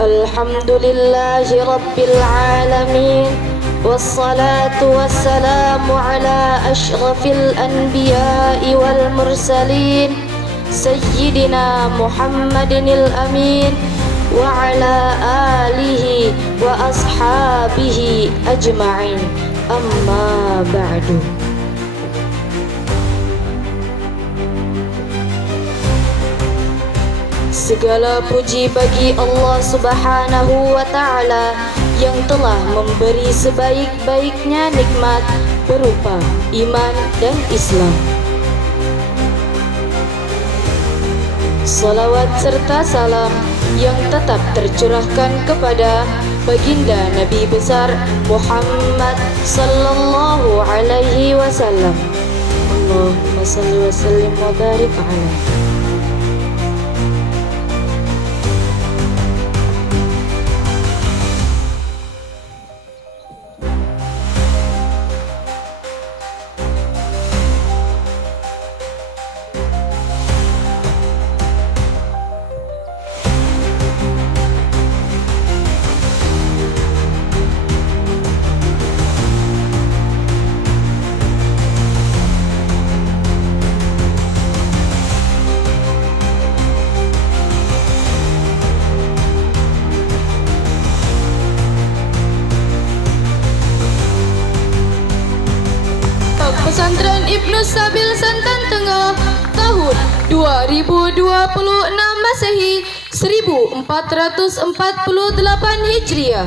Alhamdulillahi Rabbil Alamin. Wassalatu wassalamu ala ashrafil anbiya'i wal mursalin Sayyidina Muhammadinil amin wa ala alihi wa ashabihi ajma'in. Amma ba'du. Segala puji bagi Allah Subhanahu wa ta'ala yang telah memberi sebaik-baiknya nikmat berupa iman dan Islam. Salawat serta salam yang tetap tercurahkan kepada baginda Nabi besar Muhammad sallallahu alaihi wasallam. Allahumma salli wa sallim wa barik alaihi. Pesantren Ibnu Sabil Santan Tengah tahun 2026 Masehi 1448 Hijriah.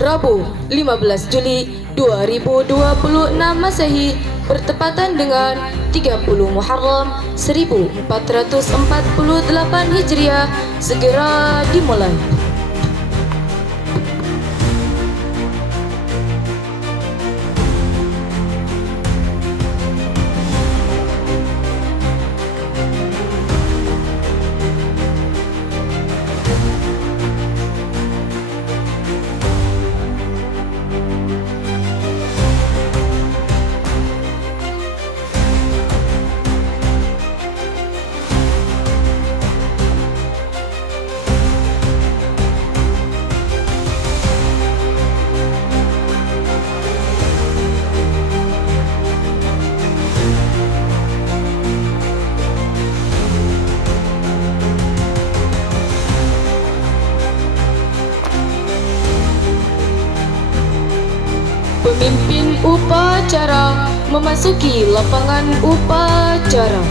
Rabu 15 Juli 2026 Masehi bertepatan dengan 30 Muharram 1448 Hijriah segera dimulai. Pemimpin upacara memasuki lapangan upacara.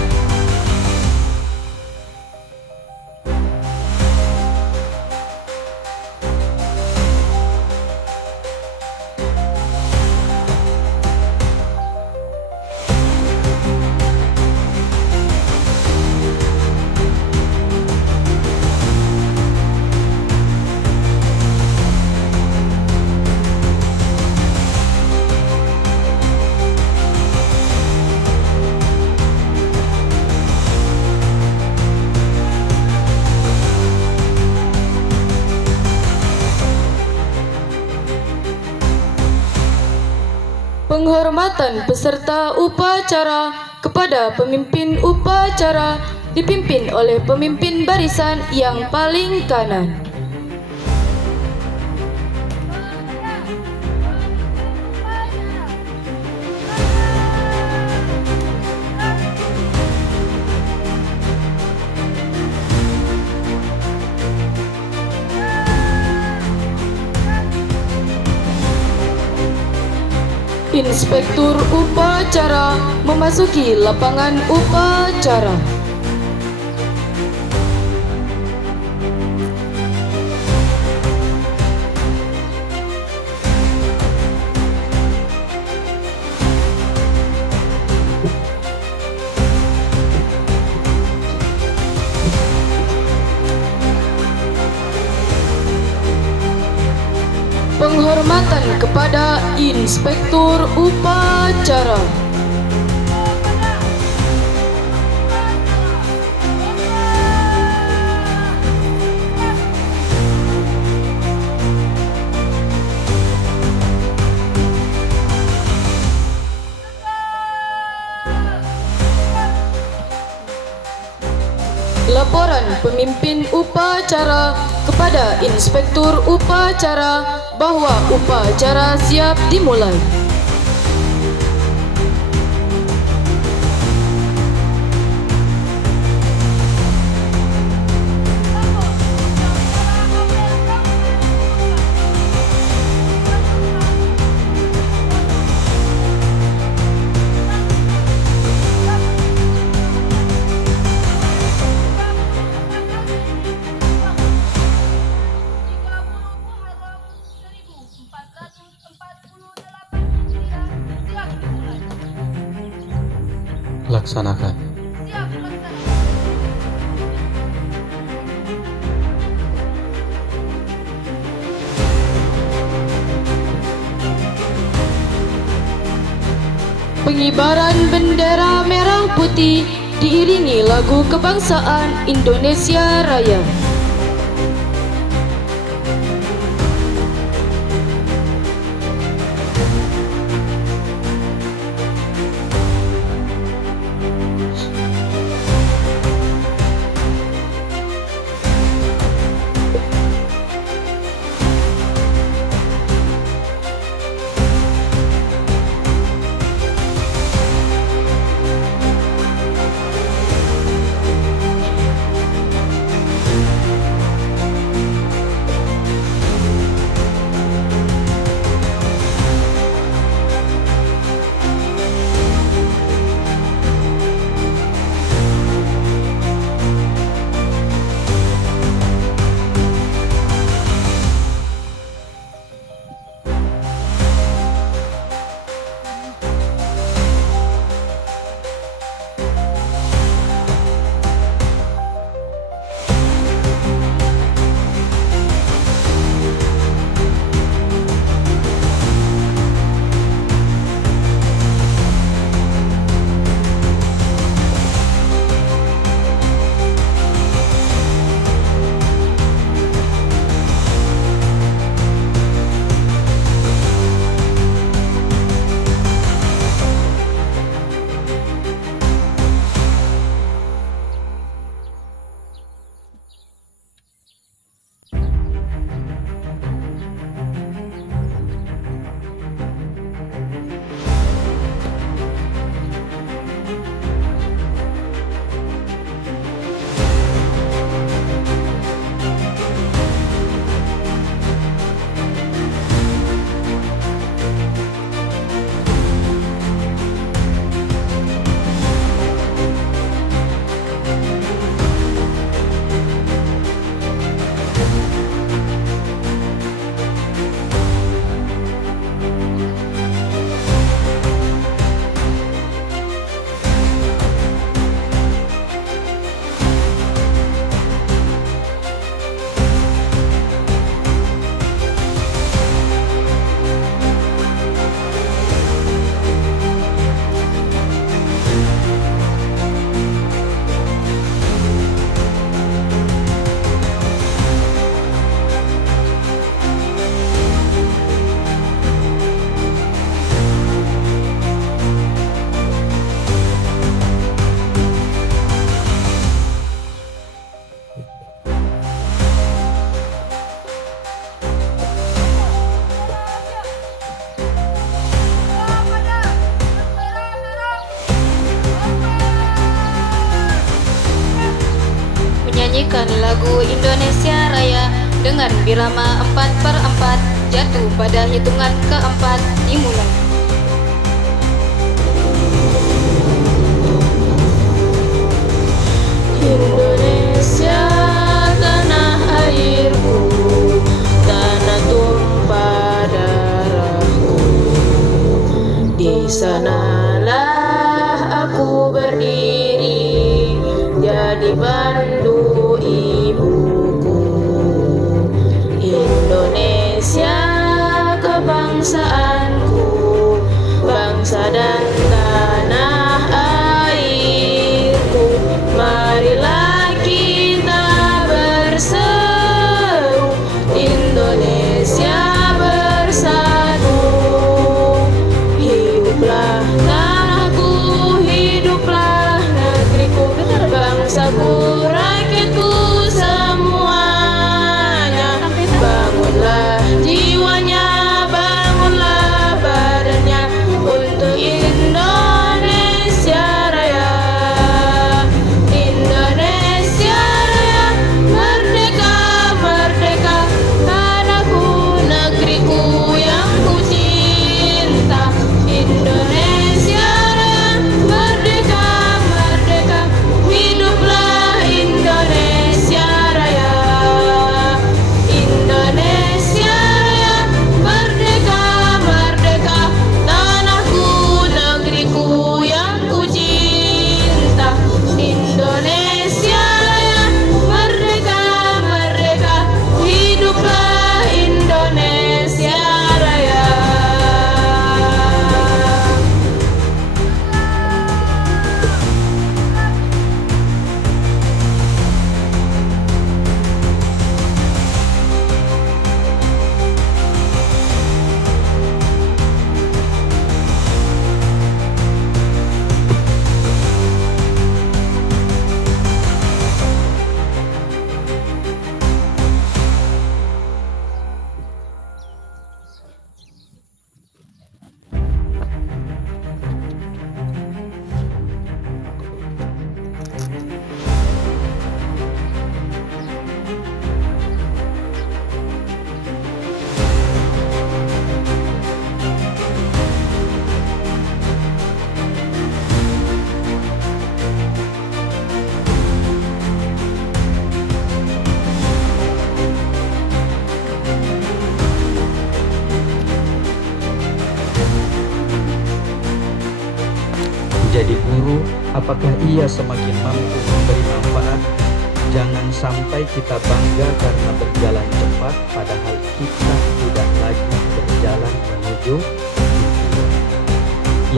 Penghormatan peserta upacara kepada pemimpin upacara dipimpin oleh pemimpin barisan yang paling kanan. Inspektur upacara memasuki lapangan upacara. Penghormatan kepada Inspektur Upacara. laporan pemimpin upacara kepada inspektur upacara bahwa upacara siap dimulai. Laksanakan. Pengibaran bendera merah putih diiringi lagu kebangsaan Indonesia Raya. Menyanyikan lagu Indonesia Raya dengan birama 4/4 jatuh pada hitungan keempat dimulai. Indonesia tanah airku, tanah tumpah darahku, di sanalah aku berdiri jadi pandu ibuku. Indonesia kebangsaanku, bangsa dan tanah airku. Marilah kita berseru, Indonesia bersatu. Hiduplah menjadi guru, apakah ia semakin mampu memberi manfaat? Jangan sampai kita bangga karena berjalan cepat, padahal kita tidak lagi berjalan menuju tujuan.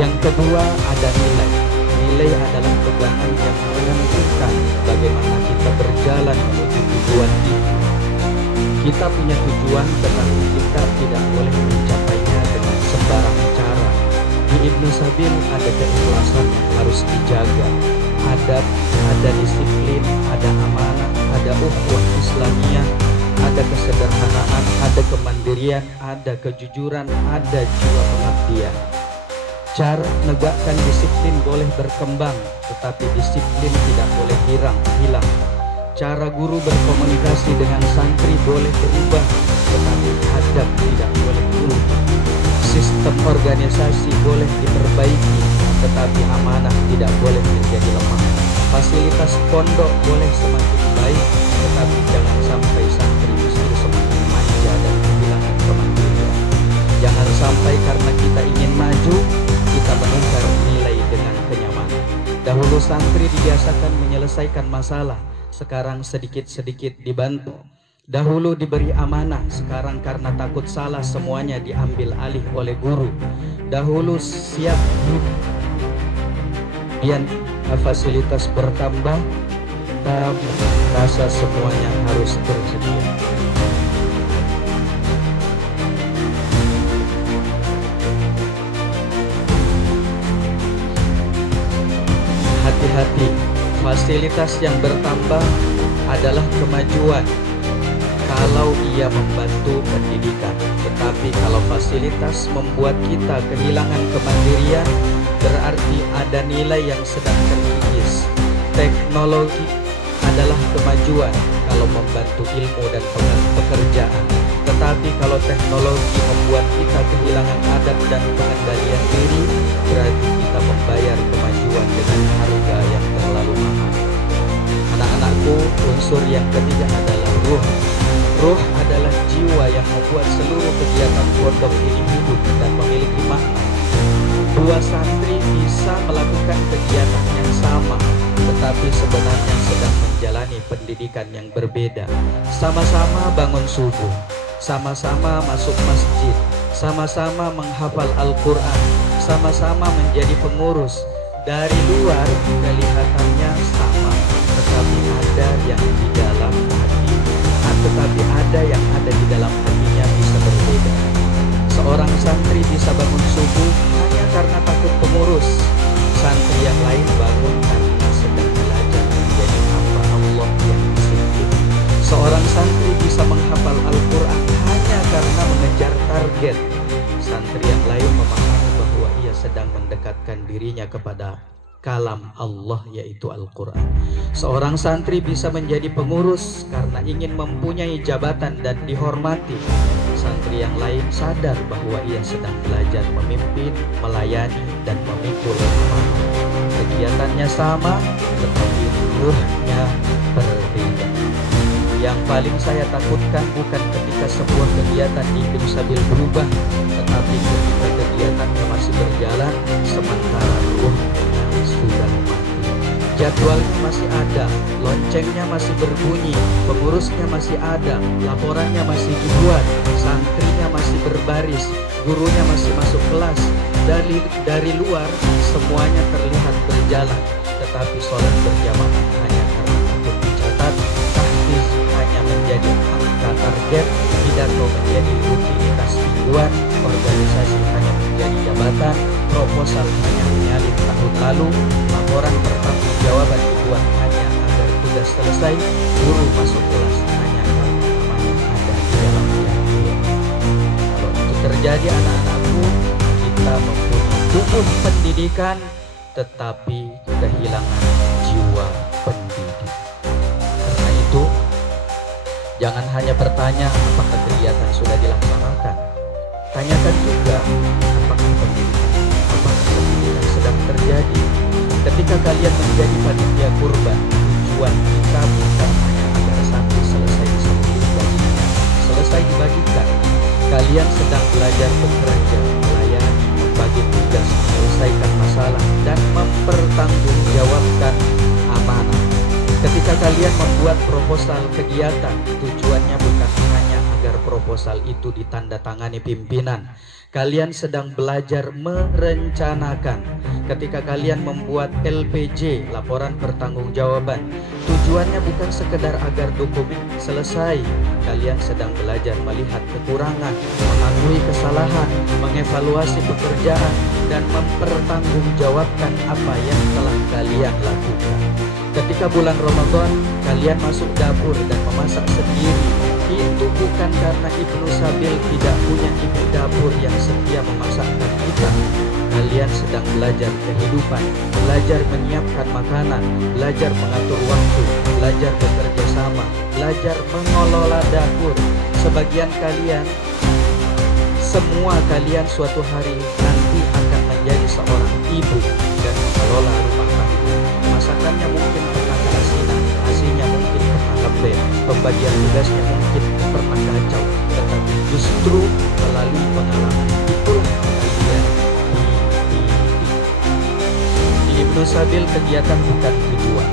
Yang kedua, ada nilai. Nilai adalah pegangan yang menentukan bagaimana kita berjalan menuju tujuan itu. Kita punya tujuan, tetapi kita tidak boleh mencapainya dengan sembarang cara. Di Ibnu Sabil ada keikhlasan yang harus dijaga, ada disiplin, ada amanah, ada ukhuwah Islamiyah, ada kesederhanaan, ada kemandirian, ada kejujuran, ada jiwa pengabdian. Cara menegakkan disiplin boleh berkembang, tetapi disiplin tidak boleh hilang. Cara guru berkomunikasi dengan santri boleh berubah, tetapi adab tidak boleh berubah. Sistem organisasi boleh diperbaiki, tetapi amanah tidak boleh menjadi lemah. Fasilitas pondok boleh semakin baik, tetapi jangan sampai santri justru semakin manja dan kehilangan kemandirian. Jangan sampai karena kita ingin maju, kita menukar nilai dengan kenyamanan. Dahulu santri dibiasakan menyelesaikan masalah, sekarang sedikit-sedikit dibantu. Dahulu diberi amanah, sekarang karena takut salah semuanya diambil alih oleh guru. Dahulu siap dan fasilitas bertambah, tapi rasa semuanya harus tersedia. Hati-hati, fasilitas yang bertambah adalah kemajuan kalau ia membantu pendidikan. Tetapi kalau fasilitas membuat kita kehilangan kemandirian, berarti ada nilai yang sedang terkikis. Teknologi adalah kemajuan kalau membantu ilmu dan pekerjaan. Tetapi kalau teknologi membuat kita kehilangan adab dan pengendalian diri, berarti kita membayar kemajuan dengan harga yang terlalu mahal. Anak-anakku, unsur yang ketiga adalah ruh. Ruh adalah jiwa yang membuat seluruh kegiatan pondok ini hidup dan memiliki makna. Dua santri bisa melakukan kegiatan yang sama, tetapi sebenarnya sedang menjalani pendidikan yang berbeda. Sama-sama bangun subuh, sama-sama masuk masjid, sama-sama menghafal Al-Quran, sama-sama menjadi pengurus. Dari luar kelihatannya sama, tetapi ada yang di dalam hati, tetapi ada yang ada di dalam hatinya bisa berbeda. Seorang santri bisa bangun subuh hanya karena takut pengurus. Santri yang lain bangun karena sedang belajar menjadi hamba Allah yang disiplin. Seorang santri bisa menghafal Al-Quran hanya karena mengejar target. Santri yang lain memahami bahwa ia sedang mendekatkan dirinya kepada kalam Allah, yaitu Al-Quran. Seorang santri bisa menjadi pengurus karena ingin mempunyai jabatan dan dihormati. Santri yang lain sadar bahwa ia sedang belajar memimpin, melayani, dan memikul amanah. Kegiatannya sama, tetapi ruhnya berbeda. Yang paling saya takutkan bukan ketika sebuah kegiatan di Ibnu Sabil berubah, tetapi ketika kegiatannya masih berjalan sementara ruhnya sudah mati. Jadwalnya masih ada, loncengnya masih berbunyi, pengurusnya masih ada, laporannya masih dibuat, santrinya masih berbaris, gurunya masih masuk kelas. Dari luar semuanya terlihat berjalan, tetapi sholat berjamaah hanya karena takut dicatat, tahfiz hanya menjadi angka target, pidato menjadi rutinitas mingguan, organisasi hanya menjadi jabatan, proposal hanya menyalin tahun lalu, laporan pertanggungjawaban dibuat hanya agar tugas selesai, guru masuk kelas hanya karena namanya ada di dalam jadwal. Kalau itu terjadi, anak-anakku, kita mempunyai tubuh pendidikan tetapi kehilangan jiwa pendidik. Karena itu, jangan hanya bertanya apakah kegiatan sudah dilaksanakan. Tanyakan juga apakah pendidikan sedang terjadi. Ketika kalian menjadi panitia kurban, tujuan kita bukan hanya agar santri selesai selesai dibagikan. Kalian sedang belajar bekerja, melayani, membagi tugas, menyelesaikan masalah, dan kalian membuat proposal kegiatan, tujuannya bukan hanya agar proposal itu ditandatangani pimpinan. Kalian sedang belajar merencanakan. Ketika kalian membuat LPJ, laporan pertanggungjawaban, tujuannya bukan sekedar agar dokumen selesai. Kalian sedang belajar melihat kekurangan, mengakui kesalahan, mengevaluasi pekerjaan, dan mempertanggungjawabkan apa yang telah kalian lakukan. Ketika bulan Ramadan, kalian masuk dapur dan memasak sendiri. Itu bukan karena Ibnu Sabil tidak punya ibu dapur yang setia memasakkan kita. Kalian sedang belajar kehidupan, belajar menyiapkan makanan, belajar mengatur waktu, belajar bekerja sama, belajar mengelola dapur. Sebagian kalian, semua kalian suatu hari nanti akan menjadi seorang ibu dan mengelola rumah tangga. Masakannya mungkin pernah keasinan, asinya mungkin pernah lembek, pembagian tugasnya mungkin pernah kacau, tetapi justru melalui pengalaman itulah kalian di Ibnu Sabil. Kegiatan bukan tujuan.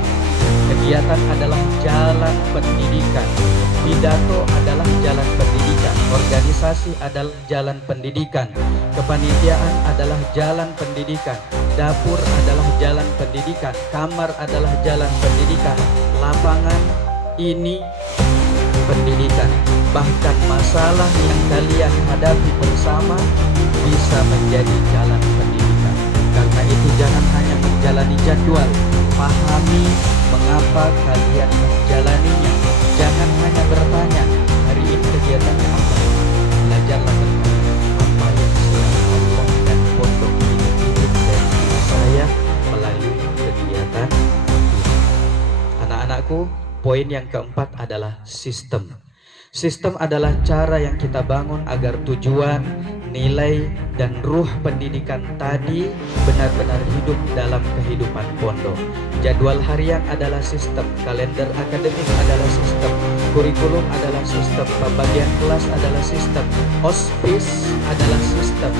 Kegiatan adalah jalan pendidikan. Pidato adalah jalan pendidikan. Organisasi adalah jalan pendidikan. Kepanitiaan adalah jalan pendidikan. Dapur adalah jalan pendidikan. Kamar adalah jalan pendidikan. Lapangan ini pendidikan. Bahkan masalah yang kalian hadapi bersama bisa menjadi jalan pendidikan. Karena itu jangan hanya menjalani jadwal, pahami mengapa kalian menjalaninya. Jangan hanya bertanya, hari ini kegiatannya apa? Belajarlah tentang apa yang sedang Allah dan pondok ini titip dari diri saya melalui kegiatan itu. Anak-anakku, poin yang keempat adalah sistem. Sistem adalah cara yang kita bangun agar tujuan, nilai, dan ruh pendidikan tadi benar-benar hidup dalam kehidupan pondok. Jadwal harian adalah sistem, kalender akademik adalah sistem, kurikulum adalah sistem, pembagian kelas adalah sistem, ospis adalah sistem,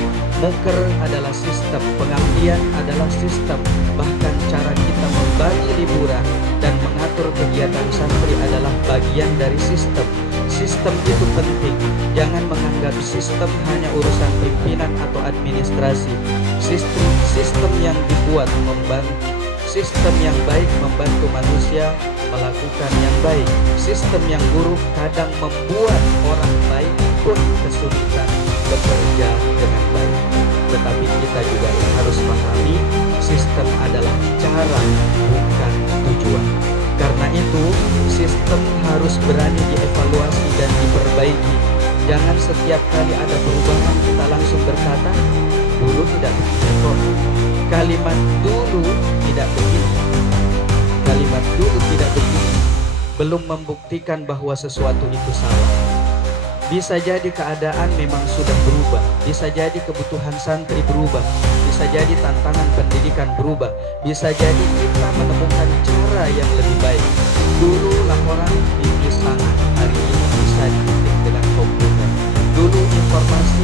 muker adalah sistem, pengabdian adalah sistem. Bahkan cara kita membagi liburan dan mengatur kegiatan santri adalah bagian dari sistem. Sistem itu penting. Jangan menganggap sistem hanya urusan pimpinan atau administrasi. Sistem yang dibuat sistem yang baik membantu manusia melakukan yang baik. Sistem yang buruk kadang membuat orang baik pun kesulitan bekerja dengan baik. Tetapi kita juga harus pahami, sistem adalah cara, bukan tujuan. Karena itu, sistem harus berani dievaluasi dan diperbaiki. Jangan setiap kali ada perubahan kita langsung berkata, dulu tidak begini kok. Kalimat dulu tidak begini. Kalimat dulu tidak begini belum membuktikan bahwa sesuatu itu salah. Bisa jadi keadaan memang sudah berubah, bisa jadi kebutuhan santri berubah, bisa jadi tantangan pendidikan berubah, bisa jadi kita menemukan cara yang lebih baik. Dulu laporan di sangat, hari ini bisa diketik dengan komputer. Dulu informasi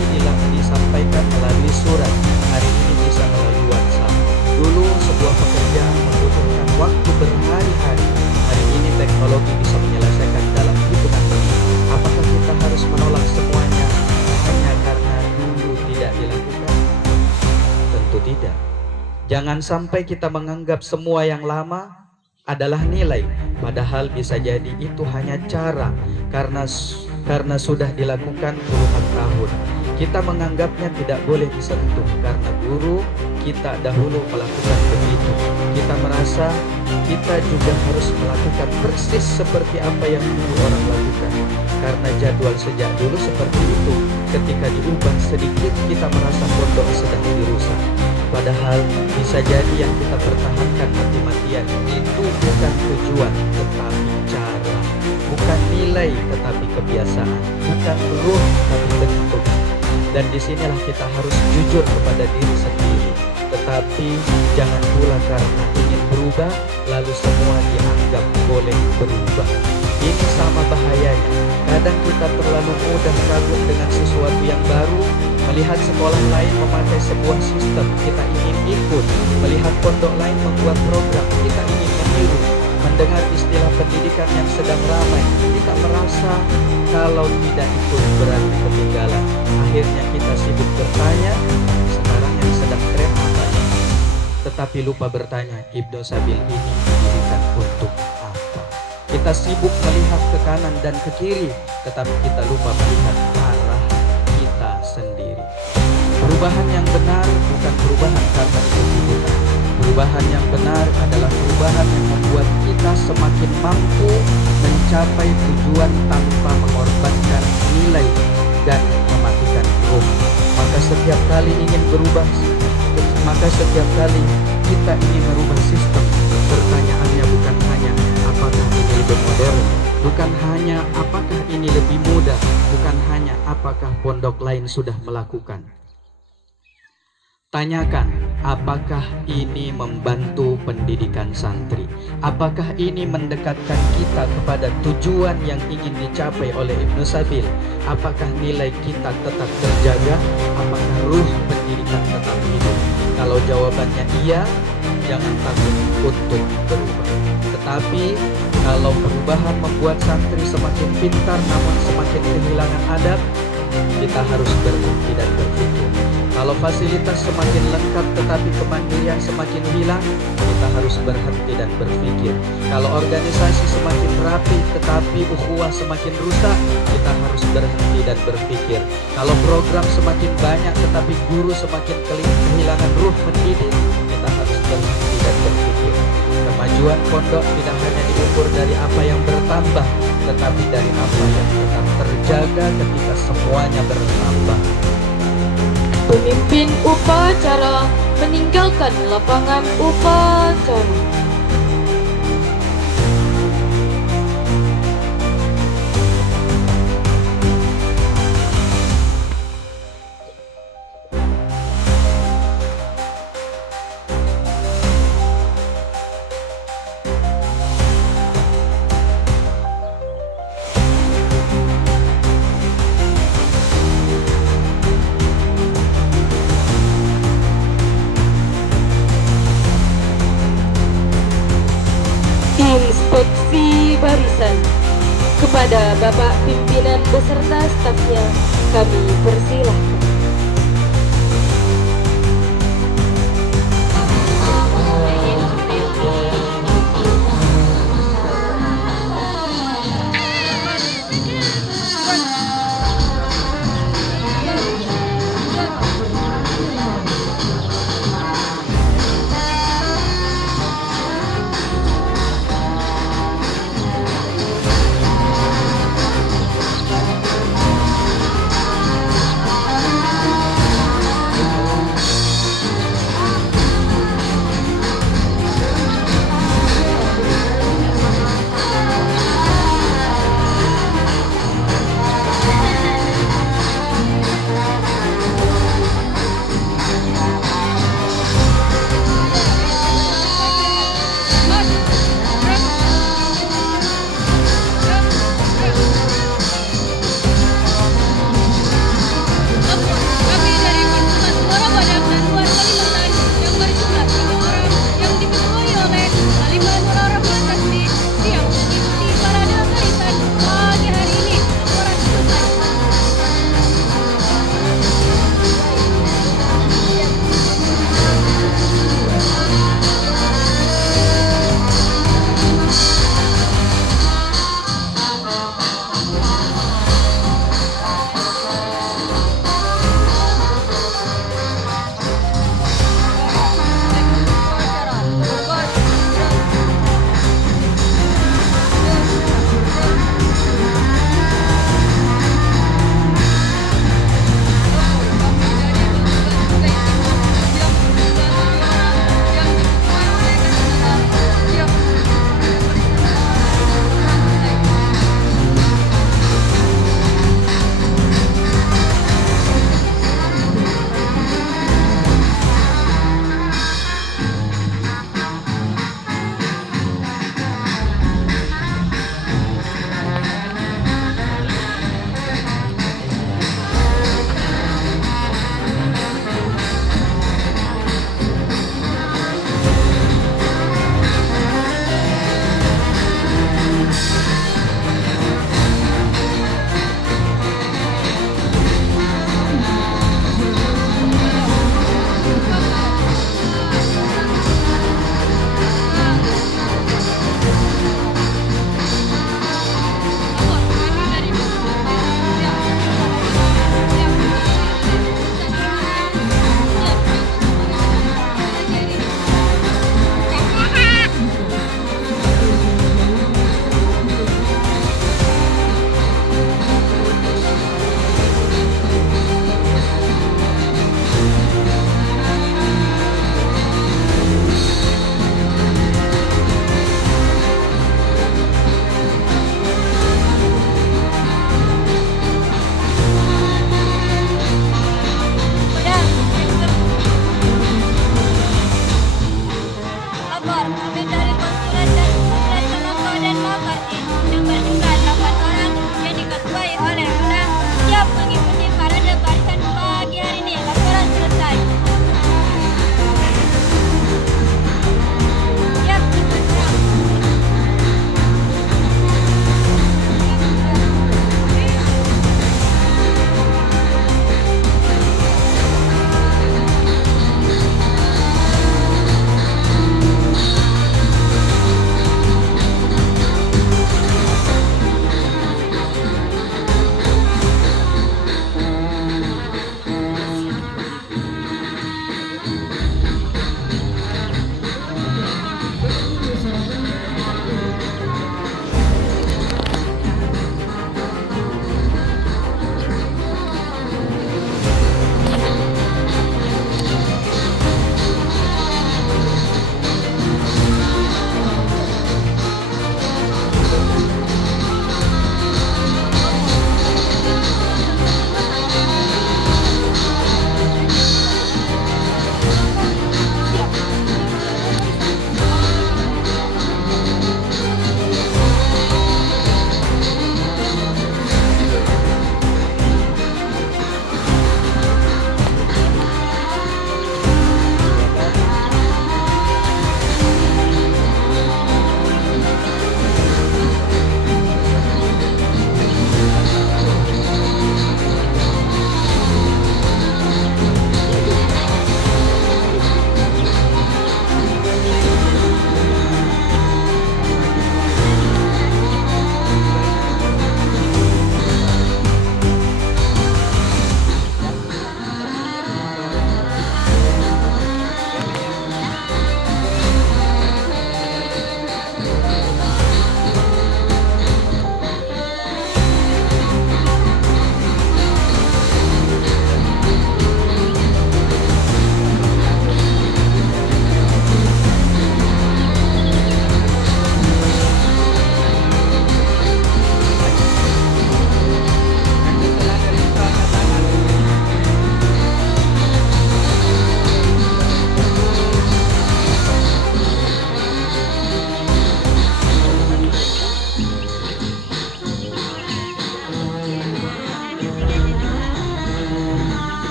disampaikan melalui surat, hari ini bisa melalui WhatsApp. Dulu sebuah pekerjaan membutuhkan waktu berhari-hari, hari ini teknologi bisa menyelesaikan dalam hitungan menit. Apakah kita harus menolak semuanya hanya karena dulu tidak dilakukan? Tentu tidak. Jangan sampai kita menganggap semua yang lama adalah nilai, padahal bisa jadi itu hanya cara karena sudah dilakukan puluhan tahun. Kita menganggapnya tidak boleh disentuh karena guru kita dahulu melakukan begitu. Kita merasa kita juga harus melakukan persis seperti apa yang dulu orang lakukan. Karena jadwal sejak dulu seperti itu, ketika diubah sedikit kita merasa pondok sedang dirusak. Padahal bisa jadi yang kita pertahankan mati-matian itu bukan tujuan tetapi cara, bukan nilai tetapi kebiasaan, bukan ruh tapi bentuk. Dan disinilah kita harus jujur kepada diri sendiri. Tetapi jangan pula karena ingin berubah lalu semua dianggap boleh berubah. Ini sama bahayanya. Kadang kita terlalu mudah kagum dengan sesuatu yang baru. Melihat sekolah lain memakai sebuah sistem, kita ingin ikut. Melihat pondok lain membuat program, kita ingin meniru. Mendengar istilah pendidikan kebaikan yang sedang ramai, kita merasa kalau tidak ikut berarti ketinggalan. Akhirnya kita sibuk bertanya, sekarang yang sedang tren apa ya? Tetapi lupa bertanya, Ibnu Sabil ini didirikan untuk apa? Kita sibuk melihat ke kanan dan ke kiri, tetapi kita lupa melihat arah kita sendiri. Perubahan yang benar bukan perubahan karena ikut-ikutan. Perubahan yang benar adalah perubahan yang membuat kita semakin mampu mencapai tujuan tanpa mengorbankan nilai dan mematikan roh. Maka setiap kali ingin berubah, maka setiap kali kita ingin merubah sistem, pertanyaannya bukan hanya apakah ini lebih modern, bukan hanya apakah ini lebih mudah, bukan hanya apakah pondok lain sudah melakukan. Tanyakan, apakah ini membantu pendidikan santri? Apakah ini mendekatkan kita kepada tujuan yang ingin dicapai oleh Ibnu Sabil? Apakah nilai kita tetap terjaga? Apakah ruh pendidikan tetap hidup? Kalau jawabannya iya, jangan takut untuk berubah. Tetapi kalau perubahan membuat santri semakin pintar namun semakin kehilangan adab, kita harus berhenti dan berpikir. Kalau fasilitas semakin lengkap tetapi kemandirian semakin hilang, kita harus berhenti dan berpikir. Kalau organisasi semakin rapi tetapi ukhuwah semakin rusak, kita harus berhenti dan berpikir. Kalau program semakin banyak tetapi guru semakin kehilangan ruh mendidik, kita harus berhenti dan berpikir. Kemajuan pondok tidak hanya diukur dari apa yang bertambah, tetapi dari apa yang tetap terjaga ketika semuanya bertambah. Pemimpin upacara meninggalkan lapangan upacara. Inspeksi barisan kepada Bapak Pimpinan beserta stafnya kami persilahkan.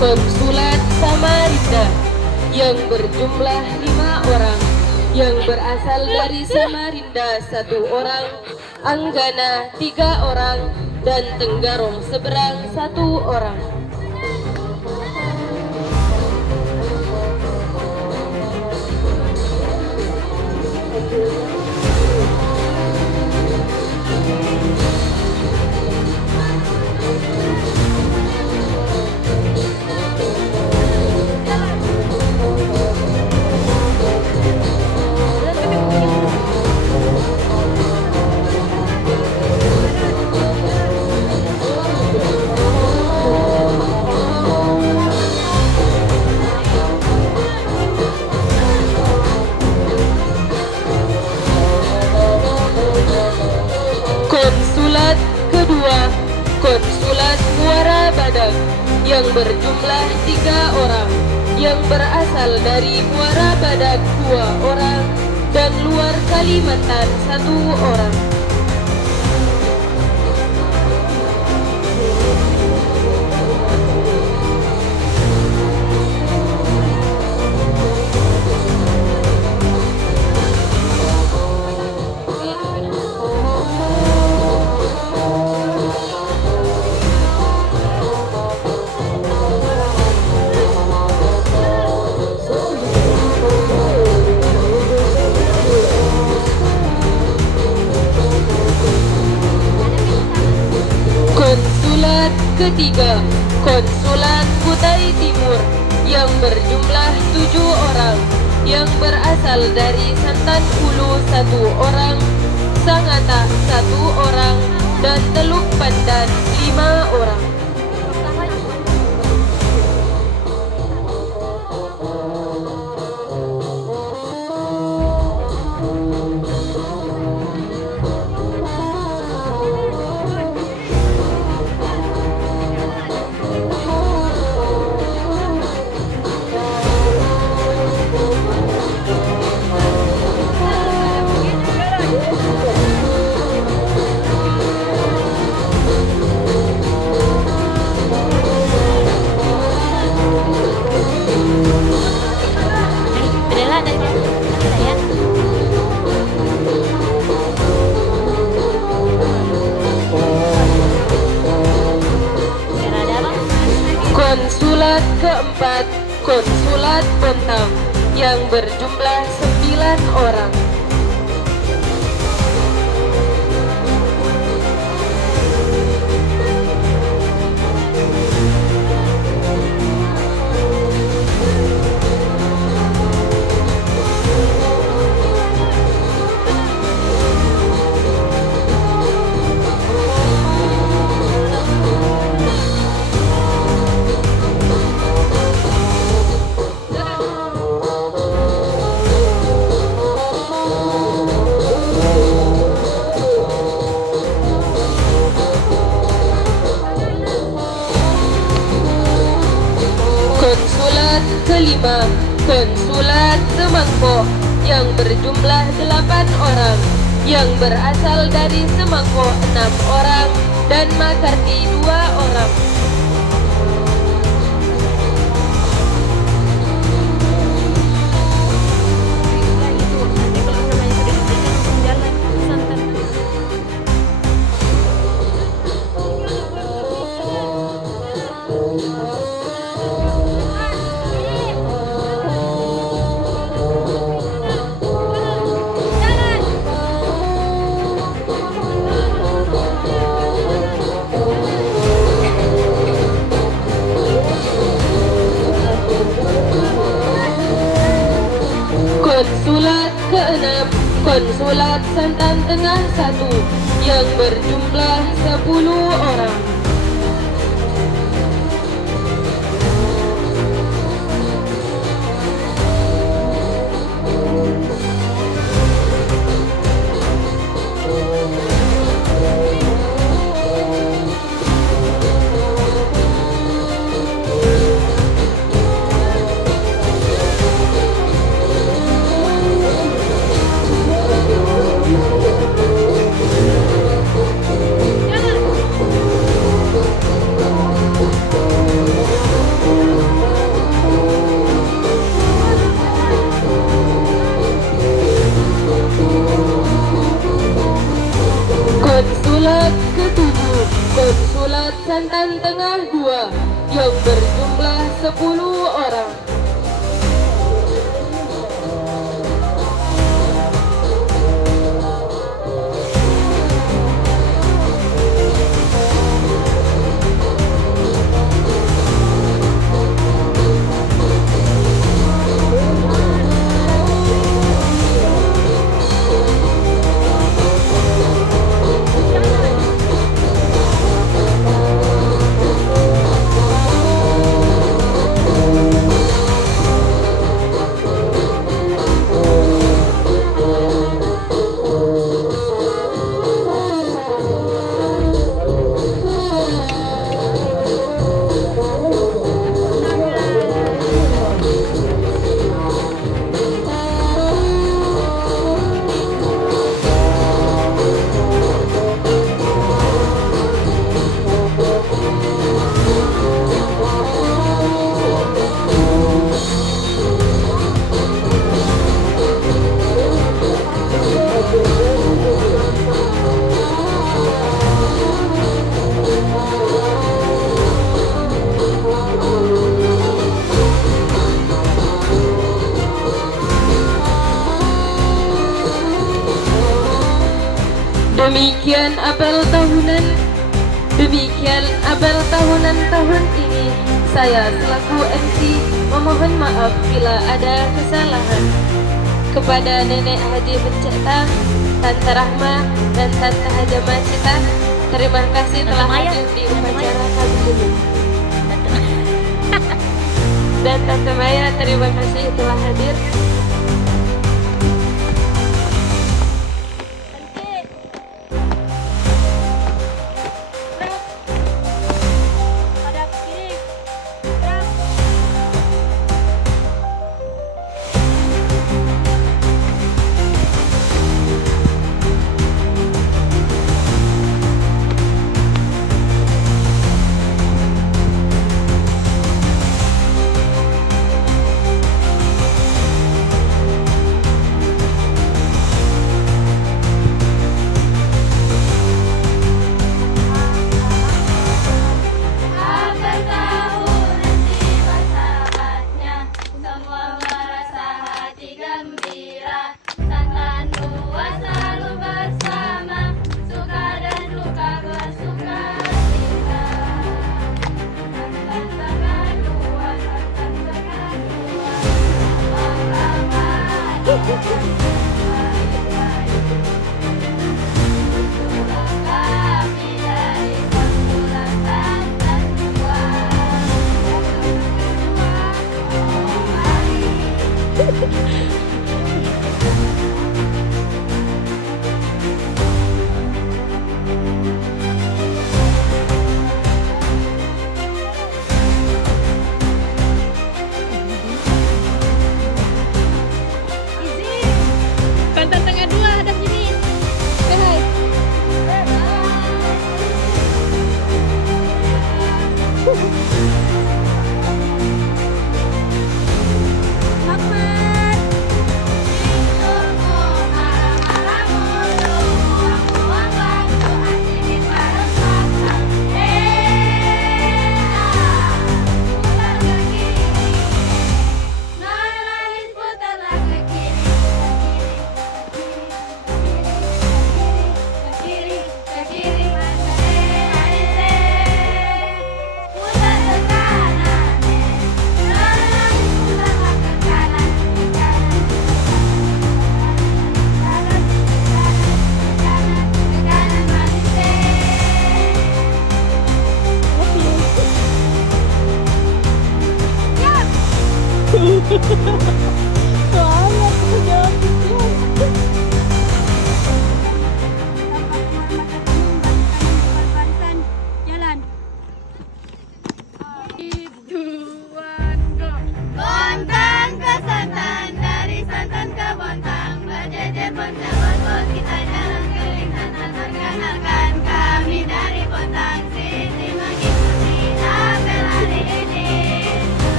Konsulat Samarinda yang berjumlah 5 orang, yang berasal dari Samarinda 1 orang, Anggana 3 orang, dan Tenggarong Seberang 1 orang. Konsulat kedua, Konsulat Muara Badak yang berjumlah 3 orang, yang berasal dari Muara Badak 2 orang, dan luar Kalimantan 1 orang. Konsulat ketiga, Konsulat Kutai Timur yang berjumlah 7 orang, yang berasal dari Santan Ulu 1 orang, Sangatta 1 orang, dan Teluk Pandan 5 orang. Konsulat keempat, Konsulat Bontang yang berjumlah 9 orang. Konsulat kelima, Konsulat Semangko yang berjumlah 8 orang, yang berasal dari Semangko 6 orang, dan Makarti 2 orang. Konsulat keenam, Konsulat Santan Tengah 1 yang berjumlah 10 orang. Santan Tengah 2 yang berjumlah 10 orang. Demikian apel tahunan tahun ini. Saya selaku MC memohon maaf bila ada kesalahan. Kepada Nenek Hadi Mencetang, Tante Rahma, dan Tante Hajama Cita, terima kasih telah hadir di upacara kali ini. Dan Tante Maya, terima kasih telah hadir. Santan Tengah 2 ada sini. Say hi.